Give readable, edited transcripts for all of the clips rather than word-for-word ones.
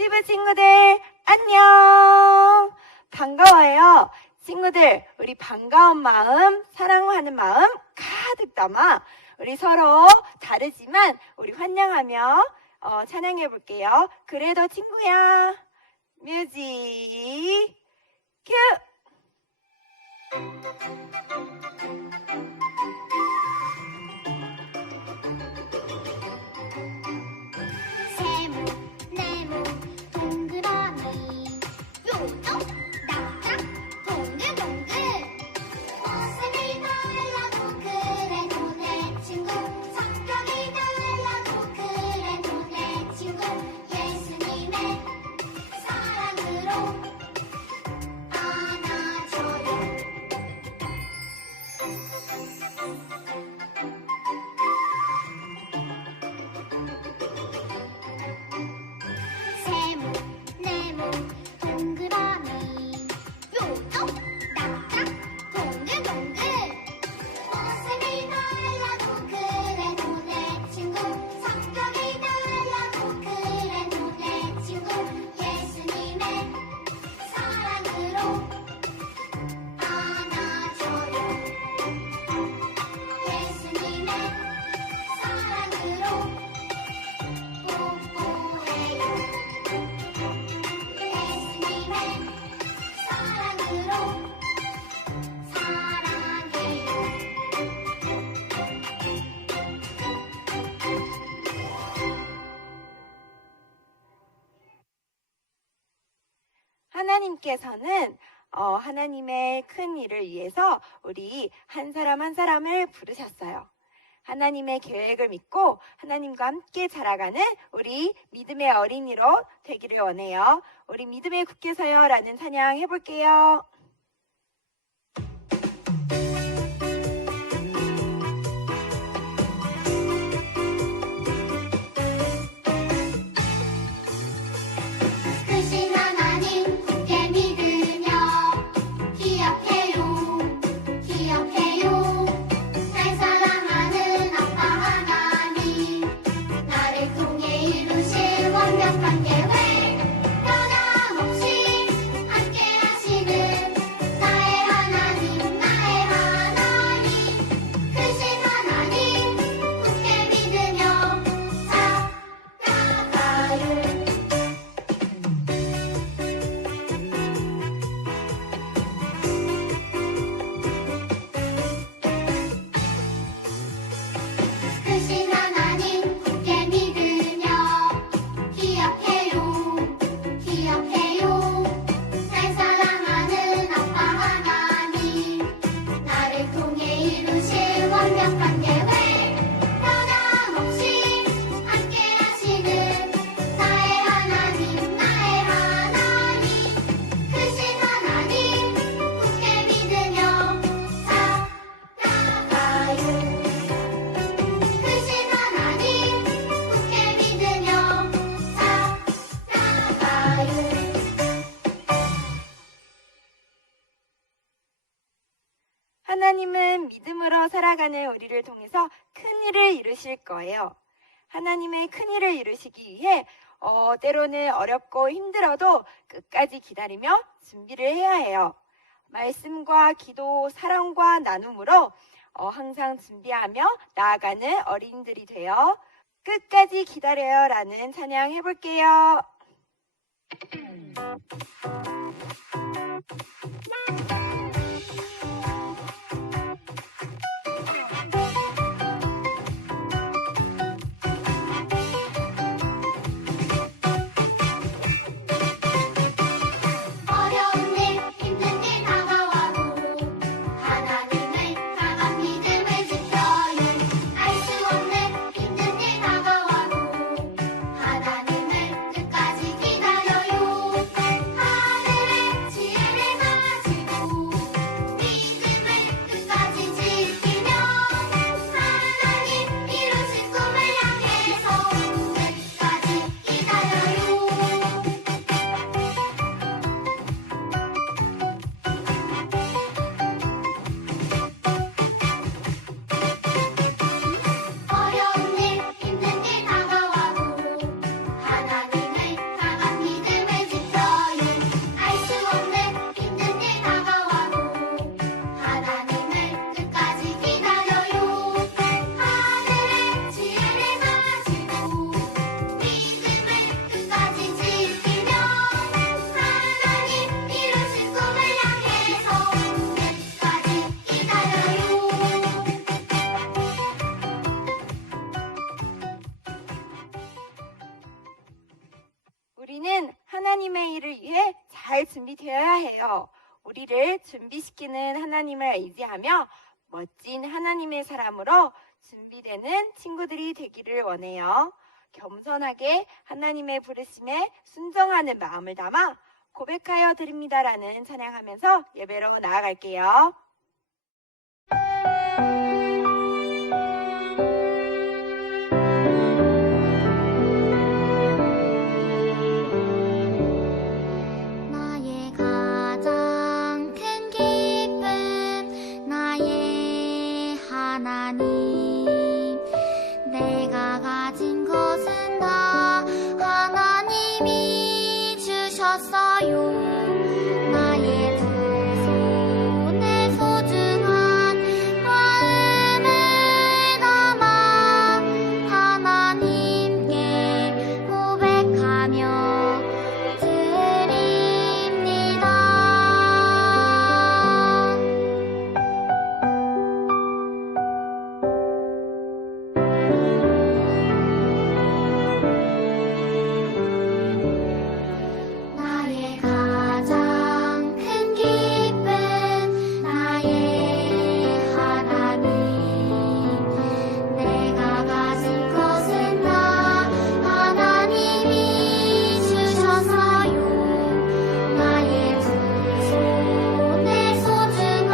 유치부 친구들 안녕! 반가워요. 친구들, 우리 반가운 마음, 사랑하는 마음 가득 담아 우리 서로 다르지만 우리 환영하며 찬양해 볼게요. 그래도 친구야. 뮤직 큐! 세모, 네모, 동그라미, 요정, 나랑, 동글동글. 모습이 달라도 그래도 내 친구, 성격이 달라도 그래도 내 친구. 예수님의 사랑으로 안아줘요. 세모, 네모, 동그라미, 요정, 나랑, 동글동글. 모습이 달라도 그래도 내 친구, 성격이 달라도 그래도 내 친구. 예수님의 사랑으로 안아줘요. 예수님의 사랑으로 뽀뽀해요. 예수님의 사랑으로 사랑해요. 하나님께서는 하나님의 큰 일을 위해서 우리 한 사람 한 사람을 부르셨어요. 하나님의 계획을 믿고 하나님과 함께 자라가는 우리 믿음의 어린이로 되기를 원해요. 우리 믿음의 굳게 서요라는 찬양 해볼게요. 크신 하나님 굳게 믿으며 기억해요. 기억해요. 날 사랑하는 아빠 하나님, 나를 통해 이루실 완벽한 계획, 변함없이 함께 하시는 나의 하나님, 나의 하나님. 크신 하나님 굳게 믿으며 살아가요. 크신 하나님 굳게 믿으며 기억해요. 기억해요. 날 사랑하는 아빠 하나님, 나를 통해 이루실 완벽한 계획, 변함없이 함께 하시는 나의 하나님, 나의 하나님. 크신 하나님 굳게 믿으며 살아가요. 크신 하나님 굳게 믿으며 살아가요. 하나님은 믿음으로 살아가는 우리를 통해서 큰 일을 이루실 거예요. 하나님의 큰 일을 이루시기 위해 때로는 어렵고 힘들어도 끝까지 기다리며 준비를 해야 해요. 말씀과 기도, 사랑과 나눔으로 항상 준비하며 나아가는 어린이들이 되어 끝까지 기다려요 라는 찬양 해볼게요. 어려운 일, 힘든 일 다가와도 하나님의 강한 믿음을 지켜요. 알 수 없는 힘든 일 다가와도 하나님을 끝까지 기다려요. 하늘 준비되어야 해요. 우리를 준비시키는 하나님을 의지하며 멋진 하나님의 사람으로 준비되는 친구들이 되기를 원해요. 겸손하게 하나님의 부르심에 순종하는 마음을 담아 고백하여 드립니다라는 찬양하면서 예배로 나아갈게요. 나의 가장 큰 기쁨 나의 하나님 내가 가진 것은 다 하나님이 주셨어요 나의 두 손에 소중한 마음을 담아 하나님께 고백하며 드립니다. 나의 가장 큰 기쁨 나의 하나님 내가 가진 것은 다 하나님이 주셨어요 나의 두 손에 소중한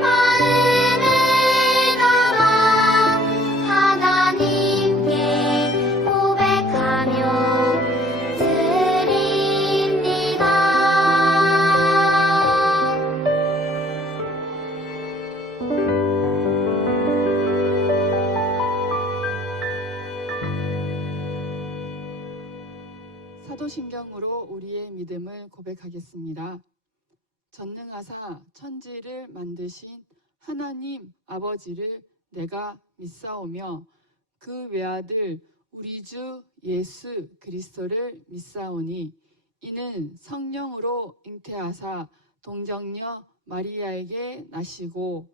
마음을 담아 하나님께 고백하며 드립니다. 사도신경으로 우리의 믿음을 고백하겠습니다. 전능하사 천지를 만드신 하나님 아버지를 내가 믿사오며 그 외아들 우리 주 예수 그리스도를 믿사오니 이는 성령으로 잉태하사 동정녀 마리아에게 나시고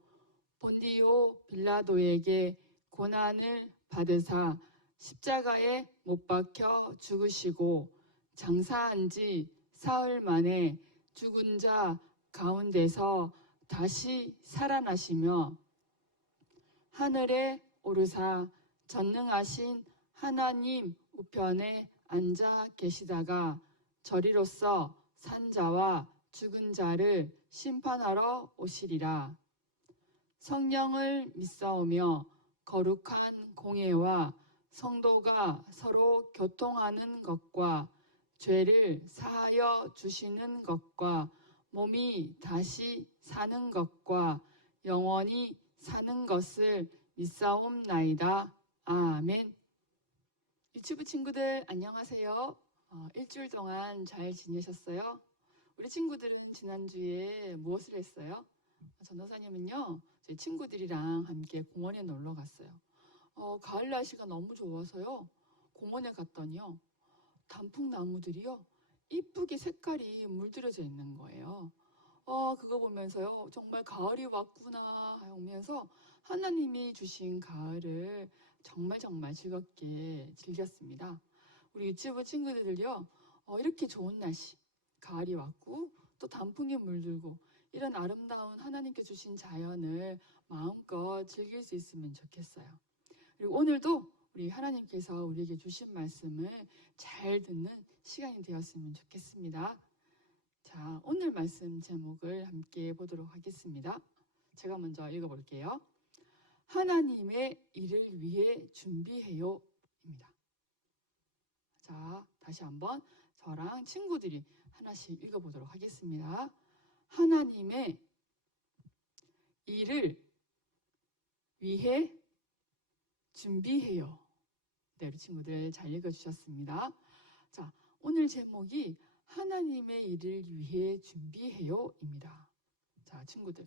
본디오 빌라도에게 고난을 받으사 십자가에 못 박혀 죽으시고 장사한 지 사흘 만에 죽은 자 가운데서 다시 살아나시며 하늘에 오르사 전능하신 하나님 우편에 앉아 계시다가 저리로서 산 자와 죽은 자를 심판하러 오시리라. 성령을 믿사오며 거룩한 공예와 성도가 서로 교통하는 것과 죄를 사하여 주시는 것과 몸이 다시 사는 것과 영원히 사는 것을 믿사옵나이다. 아멘. 유치부 친구들 안녕하세요. 일주일 동안 잘 지내셨어요? 우리 친구들은 지난주에 무엇을 했어요? 전도사님은요, 제 친구들이랑 함께 공원에 놀러 갔어요. 가을 날씨가 너무 좋아서요, 공원에 갔더니요, 단풍나무들이요, 이쁘게 색깔이 물들여져 있는 거예요. 그거 보면서요, 정말 가을이 왔구나 하면서 하나님이 주신 가을을 정말 즐겁게 즐겼습니다. 우리 유치부 친구들요, 이렇게 좋은 날씨, 가을이 왔고 또 단풍이 물들고 이런 아름다운 하나님께 주신 자연을 마음껏 즐길 수 있으면 좋겠어요. 그리고 오늘도 우리 하나님께서 우리에게 주신 말씀을 잘 듣는 시간이 되었으면 좋겠습니다. 자, 오늘 말씀 제목을 함께 보도록 하겠습니다. 제가 먼저 읽어볼게요. 하나님의 일을 위해 준비해요 입니다. 자, 다시 한번 저랑 친구들이 하나씩 읽어보도록 하겠습니다. 하나님의 일을 위해 준비해요. 네, 우리 친구들 잘 읽어주셨습니다. 자, 오늘 제목이 하나님의 일을 위해 준비해요 입니다. 자, 친구들.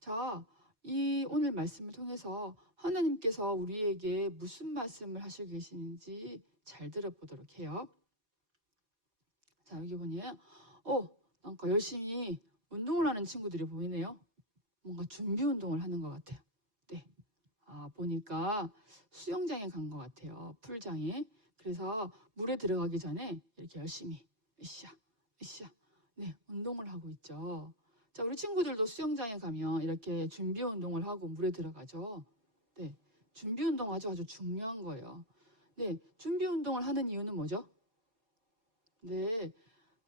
자, 이 오늘 말씀을 통해서 하나님께서 우리에게 무슨 말씀을 하시고 계시는지 잘 들어보도록 해요. 자, 여기 보니요. 뭔가 열심히 운동을 하는 친구들이 보이네요. 뭔가 준비 운동을 하는 것 같아요. 네. 보니까 수영장에 간 것 같아요. 풀장에. 그래서 물에 들어가기 전에 이렇게 열심히 으쌰 으쌰 네, 운동을 하고 있죠. 자, 우리 친구들도 수영장에 가면 이렇게 준비 운동을 하고 물에 들어가죠. 네, 준비 운동 아주 중요한 거예요. 네, 준비 운동을 하는 이유는 뭐죠? 네,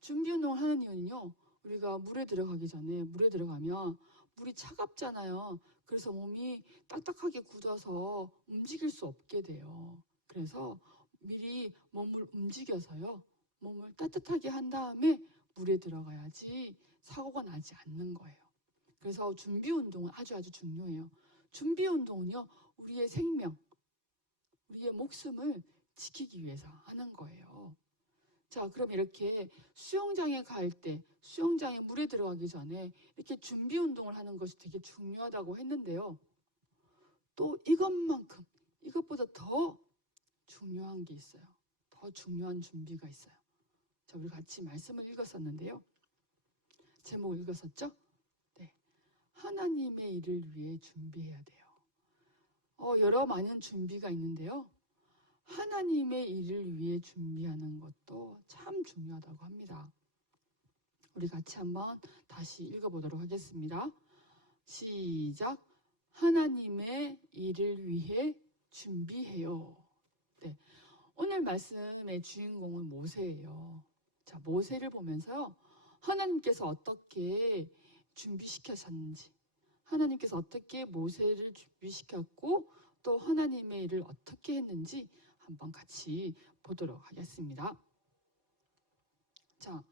준비 운동을 하는 이유는요, 우리가 물에 들어가기 전에 물에 들어가면 물이 차갑잖아요. 그래서 몸이 딱딱하게 굳어서 움직일 수 없게 돼요. 그래서 미리 몸을 움직여서요, 몸을 따뜻하게 한 다음에 물에 들어가야지 사고가 나지 않는 거예요. 그래서 준비 운동은 아주 중요해요. 준비 운동은요, 우리의 생명, 우리의 목숨을 지키기 위해서 하는 거예요. 자, 그럼 이렇게 수영장에 갈 때, 수영장에 물에 들어가기 전에 이렇게 준비 운동을 하는 것이 되게 중요하다고 했는데요. 또 이것만큼, 이것보다 더 중요한 게 있어요. 더 중요한 준비가 있어요. 자, 우리 같이 말씀을 읽었었는데요. 제목을 읽었었죠? 네. 하나님의 일을 위해 준비해야 돼요. 여러 많은 준비가 있는데요. 하나님의 일을 위해 준비하는 것도 참 중요하다고 합니다. 우리 같이 한번 다시 읽어보도록 하겠습니다. 시작. 하나님의 일을 위해 준비해요. 네. 오늘 말씀의 주인공은 모세예요. 자, 모세를 보면서요, 하나님께서 어떻게 준비시켰었는지, 하나님께서 어떻게 모세를 준비시켰고 또 하나님의 일을 어떻게 했는지 한번 같이 보도록 하겠습니다. 자,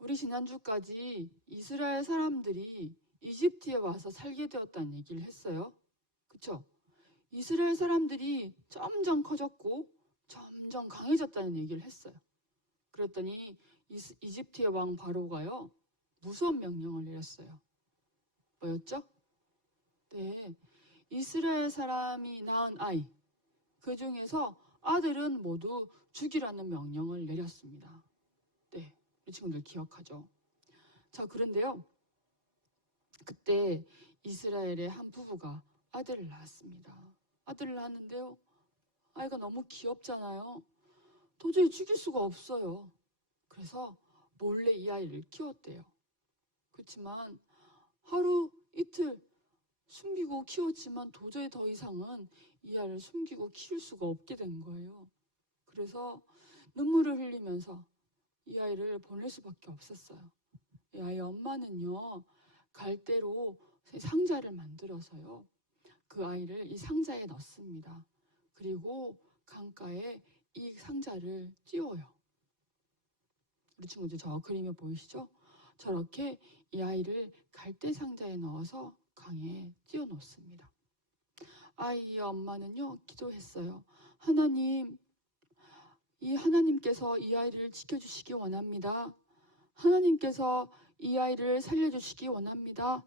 우리 지난주까지 이스라엘 사람들이 이집트에 와서 살게 되었다는 얘기를 했어요. 그쵸? 이스라엘 사람들이 점점 커졌고 점점 강해졌다는 얘기를 했어요. 그랬더니 이집트의 왕 바로가요, 무서운 명령을 내렸어요. 뭐였죠? 네, 이스라엘 사람이 낳은 아이, 그 중에서 아들은 모두 죽이라는 명령을 내렸습니다. 네, 우리 친구들 기억하죠? 자, 그런데요, 그때 이스라엘의 한 부부가 아들을 낳았습니다. 아들을 낳았는데요, 아이가 너무 귀엽잖아요. 도저히 죽일 수가 없어요. 그래서 몰래 이 아이를 키웠대요. 그렇지만 하루 이틀 숨기고 키웠지만 도저히 더 이상은 이 아이를 숨기고 키울 수가 없게 된 거예요. 그래서 눈물을 흘리면서 이 아이를 보낼 수밖에 없었어요. 이 아이의 엄마는요, 갈대로 상자를 만들어서요, 그 아이를 이 상자에 넣습니다. 그리고 강가에 이 상자를 띄워요. 우리 친구들 저 그림에 보이시죠? 저렇게 이 아이를 갈대 상자에 넣어서 강에 띄워 놓습니다. 아이의 엄마는요, 기도했어요. 하나님, 하나님께서 이 아이를 지켜주시기 원합니다. 하나님께서 이 아이를 살려주시기 원합니다.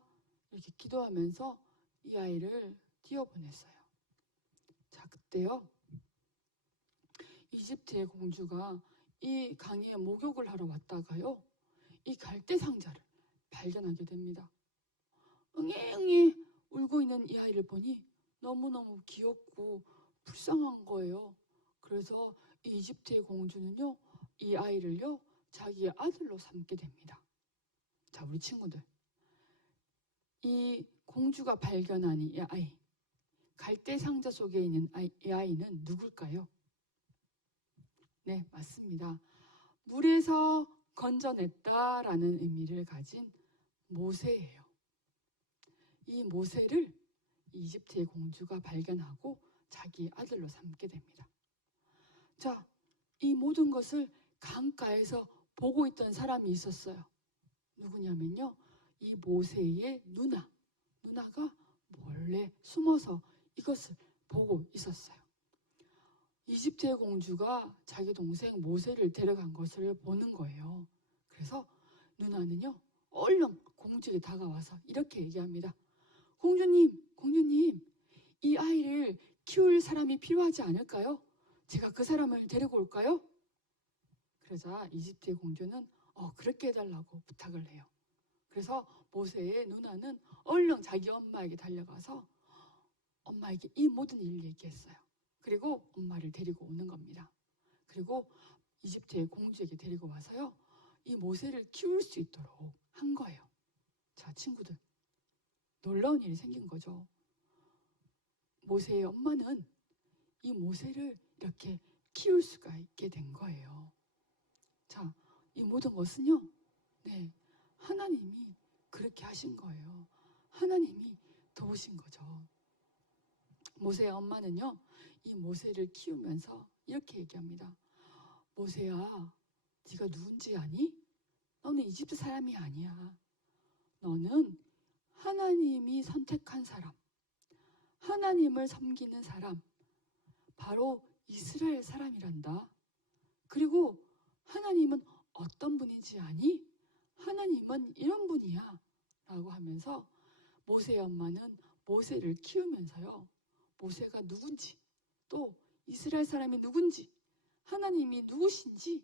이렇게 기도하면서 이 아이를 띄워보냈어요. 자, 그때요, 이집트의 공주가 이 강에 목욕을 하러 왔다가요, 이 갈대 상자를 발견하게 됩니다. 응애응애 울고 있는 이 아이를 보니 너무너무 귀엽고 불쌍한 거예요. 그래서 이 이집트의 공주는요, 이 아이를요, 자기의 아들로 삼게 됩니다. 자, 우리 친구들, 이 공주가 발견한 이 아이, 갈대 상자 속에 있는 이 아이는 누굴까요? 네, 맞습니다. 물에서 건져냈다라는 의미를 가진 모세예요. 이 모세를 이집트의 공주가 발견하고 자기 아들로 삼게 됩니다. 자, 이 모든 것을 강가에서 보고 있던 사람이 있었어요. 누구냐면요, 이 모세의 누나가 몰래 숨어서 이것을 보고 있었어요. 이집트의 공주가 자기 동생 모세를 데려간 것을 보는 거예요. 그래서 누나는요, 얼른 공주에게 다가와서 이렇게 얘기합니다. 공주님, 이 아이를 키울 사람이 필요하지 않을까요? 제가 그 사람을 데리고 올까요? 그러자 이집트의 공주는 그렇게 해달라고 부탁을 해요. 그래서 모세의 누나는 얼른 자기 엄마에게 달려가서 엄마에게 이 모든 일을 얘기했어요. 그리고 엄마를 데리고 오는 겁니다. 그리고 이집트의 공주에게 데리고 와서요, 이 모세를 키울 수 있도록 한 거예요. 자, 친구들, 놀라운 일이 생긴 거죠. 모세의 엄마는 이 모세를 이렇게 키울 수가 있게 된 거예요. 자, 이 모든 것은요, 네, 하나님이 그렇게 하신 거예요. 하나님이 도우신 거죠. 모세의 엄마는요, 이 모세를 키우면서 이렇게 얘기합니다. 모세야, 네가 누군지 아니? 너는 이집트 사람이 아니야. 너는 하나님이 선택한 사람, 하나님을 섬기는 사람, 바로 이스라엘 사람이란다. 그리고 하나님은 어떤 분인지 아니? 하나님은 이런 분이야. 라고 하면서 모세의 엄마는 모세를 키우면서요, 모세가 누군지, 또 이스라엘 사람이 누군지, 하나님이 누구신지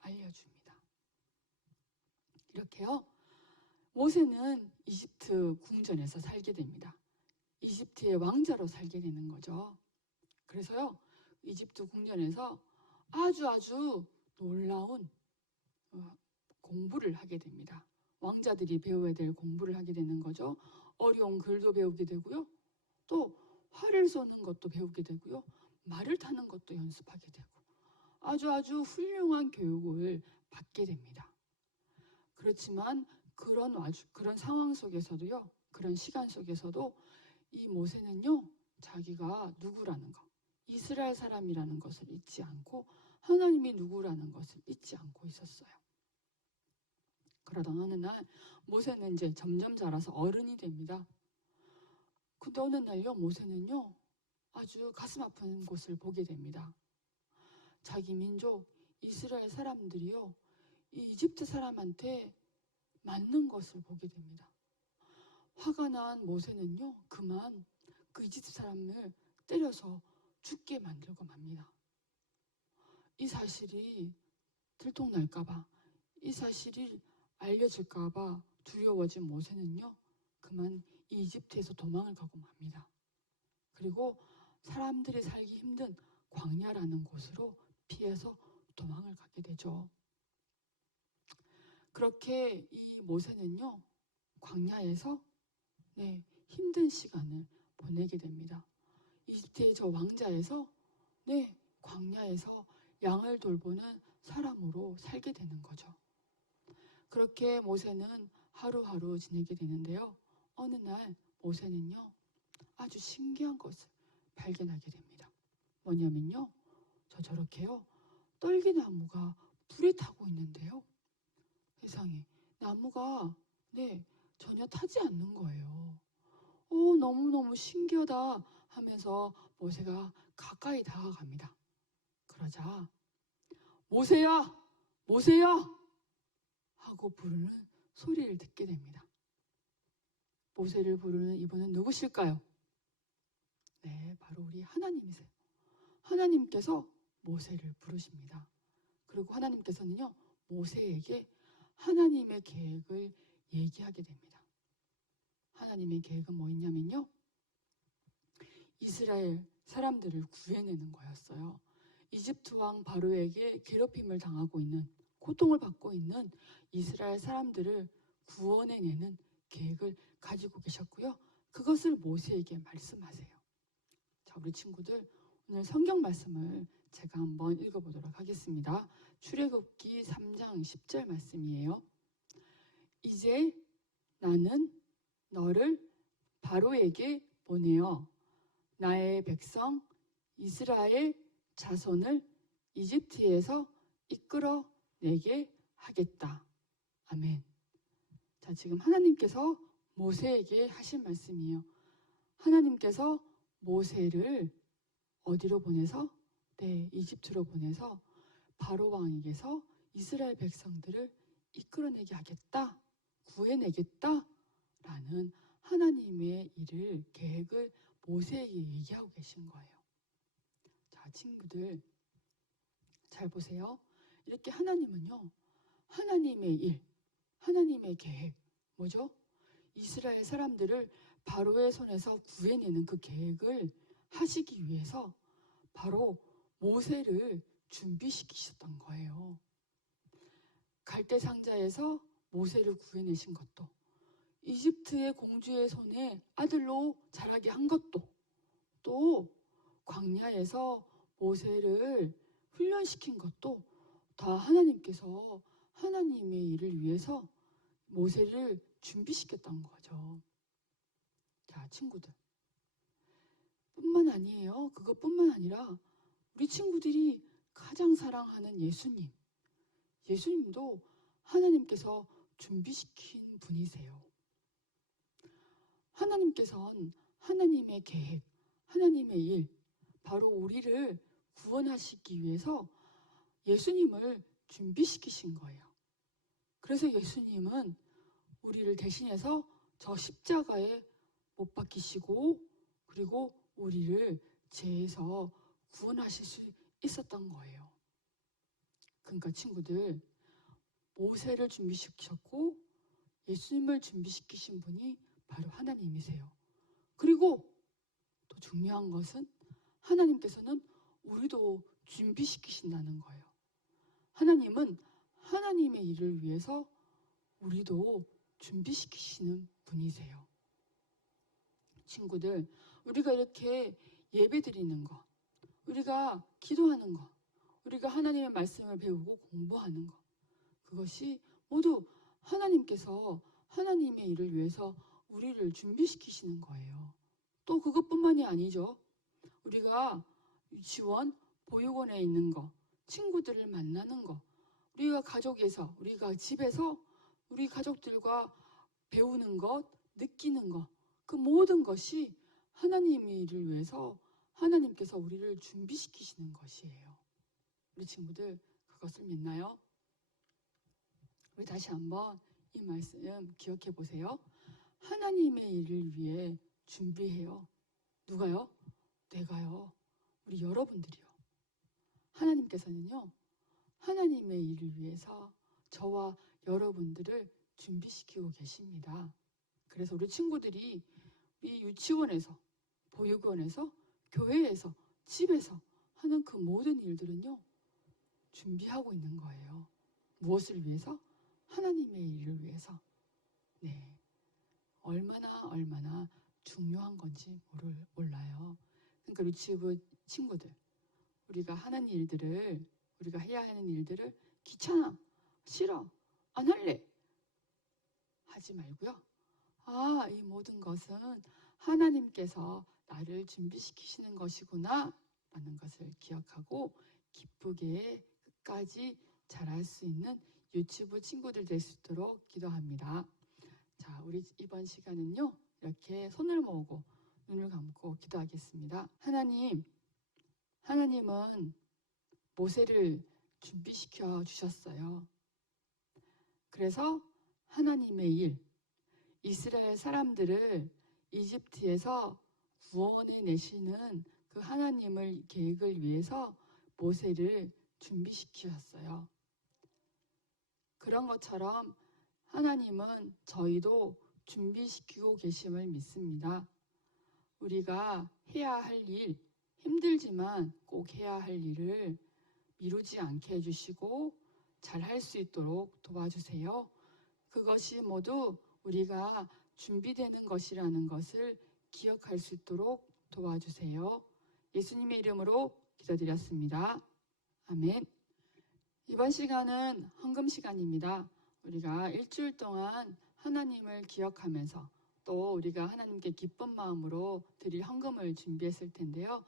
알려줍니다. 이렇게요, 모세는 이집트 궁전에서 살게 됩니다. 이집트의 왕자로 살게 되는 거죠. 그래서요, 이집트 궁전에서 아주 놀라운 공부를 하게 됩니다. 왕자들이 배워야 될 공부를 하게 되는 거죠. 어려운 글도 배우게 되고요. 또 활을 쏘는 것도 배우게 되고요. 말을 타는 것도 연습하게 되고 아주 훌륭한 교육을 받게 됩니다. 그렇지만 그런 상황 속에서도요, 그런 시간 속에서도 이 모세는요, 자기가 누구라는 거, 이스라엘 사람이라는 것을 잊지 않고 하나님이 누구라는 것을 잊지 않고 있었어요. 그러던 어느 날 모세는 이제 점점 자라서 어른이 됩니다. 근데 어느 날요, 모세는요, 아주 가슴 아픈 곳을 보게 됩니다. 자기 민족 이스라엘 사람들이요, 이 이집트 사람한테 맞는 것을 보게 됩니다. 화가 난 모세는요, 그만 그 이집트 사람을 때려서 죽게 만들고 맙니다. 이 사실이 들통날까봐, 이 사실이 알려질까봐 두려워진 모세는요, 그만 이 이집트에서 도망을 가고 맙니다. 그리고 사람들이 살기 힘든 광야라는 곳으로 피해서 도망을 가게 되죠. 그렇게 이 모세는요, 광야에서 힘든 시간을 보내게 됩니다. 이집트의 저 왕자에서 광야에서 양을 돌보는 사람으로 살게 되는 거죠. 그렇게 모세는 하루하루 지내게 되는데요. 어느 날 모세는요, 아주 신기한 것을 발견하게 됩니다. 뭐냐면요, 저렇게요, 떨기나무가 불에 타고 있는데요. 세상에, 나무가 전혀 타지 않는 거예요. 너무너무 신기하다 하면서 모세가 가까이 다가갑니다. 그러자 모세야, 모세야 하고 부르는 소리를 듣게 됩니다. 모세를 부르는 이분은 누구실까요? 네, 바로 우리 하나님이세요. 하나님께서 모세를 부르십니다. 그리고 하나님께서는요, 모세에게 하나님의 계획을 얘기하게 됩니다. 하나님의 계획은 뭐였냐면요, 이스라엘 사람들을 구해내는 거였어요. 이집트 왕 바로에게 괴롭힘을 당하고 있는, 고통을 받고 있는 이스라엘 사람들을 구원해내는 계획을 가지고 계셨고요. 그것을 모세에게 말씀하세요. 자, 우리 친구들, 오늘 성경 말씀을 제가 한번 읽어보도록 하겠습니다. 출애굽기 3장 10절 말씀이에요. 이제 나는 너를 바로에게 보내어 나의 백성 이스라엘 자손을 이집트에서 이끌어내게 하겠다. 아멘. 자, 지금 하나님께서 모세에게 하신 말씀이에요. 하나님께서 모세를 어디로 보내서? 이집트로 보내서 바로 왕에게서 이스라엘 백성들을 이끌어내게 하겠다, 구해내겠다 라는 하나님의 일을, 계획을 모세에게 얘기하고 계신 거예요. 자, 친구들 잘 보세요. 이렇게 하나님은요, 하나님의 일, 하나님의 계획, 뭐죠? 이스라엘 사람들을 바로의 손에서 구해내는 그 계획을 하시기 위해서 바로 모세를 준비시키셨던 거예요. 갈대 상자에서 모세를 구해내신 것도, 이집트의 공주의 손에 아들로 자라게 한 것도, 또 광야에서 모세를 훈련시킨 것도 다 하나님께서 하나님의 일을 위해서 모세를 준비시켰던 거죠. 자, 친구들. 뿐만 아니에요. 그것뿐만 아니라 우리 친구들이 가장 사랑하는 예수님도 하나님께서 준비시킨 분이세요. 하나님께서는 하나님의 계획, 하나님의 일, 바로 우리를 구원하시기 위해서 예수님을 준비시키신 거예요. 그래서 예수님은 우리를 대신해서 저 십자가에 못 박히시고, 그리고 우리를 죄에서 구원하실 수 있었던 거예요. 그러니까 친구들, 모세를 준비시키셨고 예수님을 준비시키신 분이 바로 하나님이세요. 그리고 또 중요한 것은 하나님께서는 우리도 준비시키신다는 거예요. 하나님은 하나님의 일을 위해서 우리도 준비시키시는 분이세요. 친구들, 우리가 이렇게 예배드리는 것, 우리가 기도하는 것, 우리가 하나님의 말씀을 배우고 공부하는 것, 그것이 모두 하나님께서 하나님의 일을 위해서 우리를 준비시키시는 거예요. 또 그것뿐만이 아니죠. 우리가 유치원, 보육원에 있는 거, 친구들을 만나는 거, 우리가 가족에서, 우리가 집에서 우리 가족들과 배우는 것, 느끼는 것, 그 모든 것이 하나님의 일을 위해서 하나님께서 우리를 준비시키시는 것이에요. 우리 친구들 그것을 믿나요? 우리 다시 한번 이 말씀 기억해 보세요. 하나님의 일을 위해 준비해요. 누가요? 내가요. 우리 여러분들이요. 하나님께서는요, 하나님의 일을 위해서 저와 여러분들을 준비시키고 계십니다. 그래서 우리 친구들이 이 유치원에서, 보육원에서, 교회에서, 집에서 하는 그 모든 일들은요, 준비하고 있는 거예요. 무엇을 위해서? 하나님의 일을 위해서. 네, 얼마나 중요한 건지 몰라요. 그러니까 유치부 친구들, 우리가 하는 일들을, 우리가 해야 하는 일들을 귀찮아, 싫어, 안 할래 하지 말고요. 이 모든 것은 하나님께서 나를 준비시키시는 것이구나 라는 것을 기억하고 기쁘게 끝까지 잘할 수 있는 유치부 친구들 될 수 있도록 기도합니다. 자, 우리 이번 시간은요, 이렇게 손을 모으고 눈을 감고 기도하겠습니다. 하나님은 모세를 준비시켜 주셨어요. 그래서 하나님의 일, 이스라엘 사람들을 이집트에서 구원해 내시는 그 하나님의 계획을 위해서 모세를 준비시키셨어요. 그런 것처럼 하나님은 저희도 준비시키고 계심을 믿습니다. 우리가 해야 할 일, 힘들지만 꼭 해야 할 일을 미루지 않게 해주시고 잘할 수 있도록 도와주세요. 그것이 모두 우리가 준비되는 것이라는 것을 기억할 수 있도록 도와주세요. 예수님의 이름으로 기도드렸습니다. 아멘. 이번 시간은 헌금 시간입니다. 우리가 일주일 동안 하나님을 기억하면서 또 우리가 하나님께 기쁜 마음으로 드릴 헌금을 준비했을 텐데요.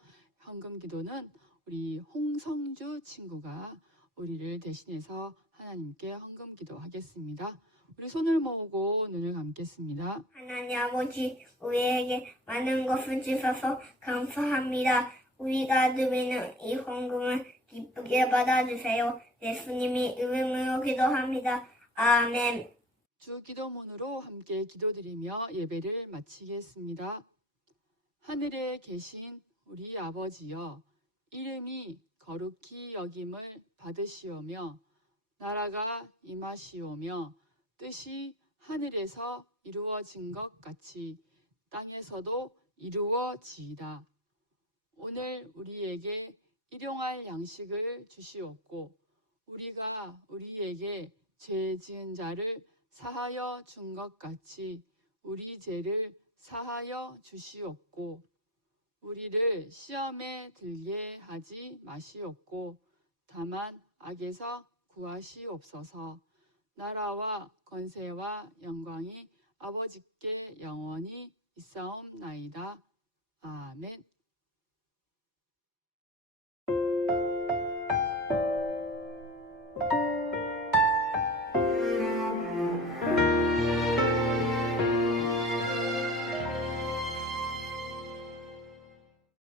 헌금 기도는 우리 홍성주 친구가 우리를 대신해서 하나님께 헌금 기도하겠습니다. 우리 손을 모으고 눈을 감겠습니다. 하나님 아버지, 우리에게 많은 것을 주셔서 감사합니다. 우리가 드리는 이 헌금을 기쁘게 받아주세요. 예수님이 이름으로 기도합니다. 아멘. 주 기도문으로 함께 기도드리며 예배를 마치겠습니다. 하늘에 계신 우리 아버지여, 이름이 거룩히 여김을 받으시오며 나라가 임하시오며 뜻이 하늘에서 이루어진 것 같이 땅에서도 이루어지이다. 오늘 우리에게 일용할 양식을 주시옵고 우리가 우리에게 죄 지은 자를 사하여 준 것 같이 우리 죄를 사하여 주시옵고 우리를 시험에 들게 하지 마시옵고 다만 악에서 구하시옵소서. 나라와 권세와 영광이 아버지께 영원히 있사옵나이다. 아멘.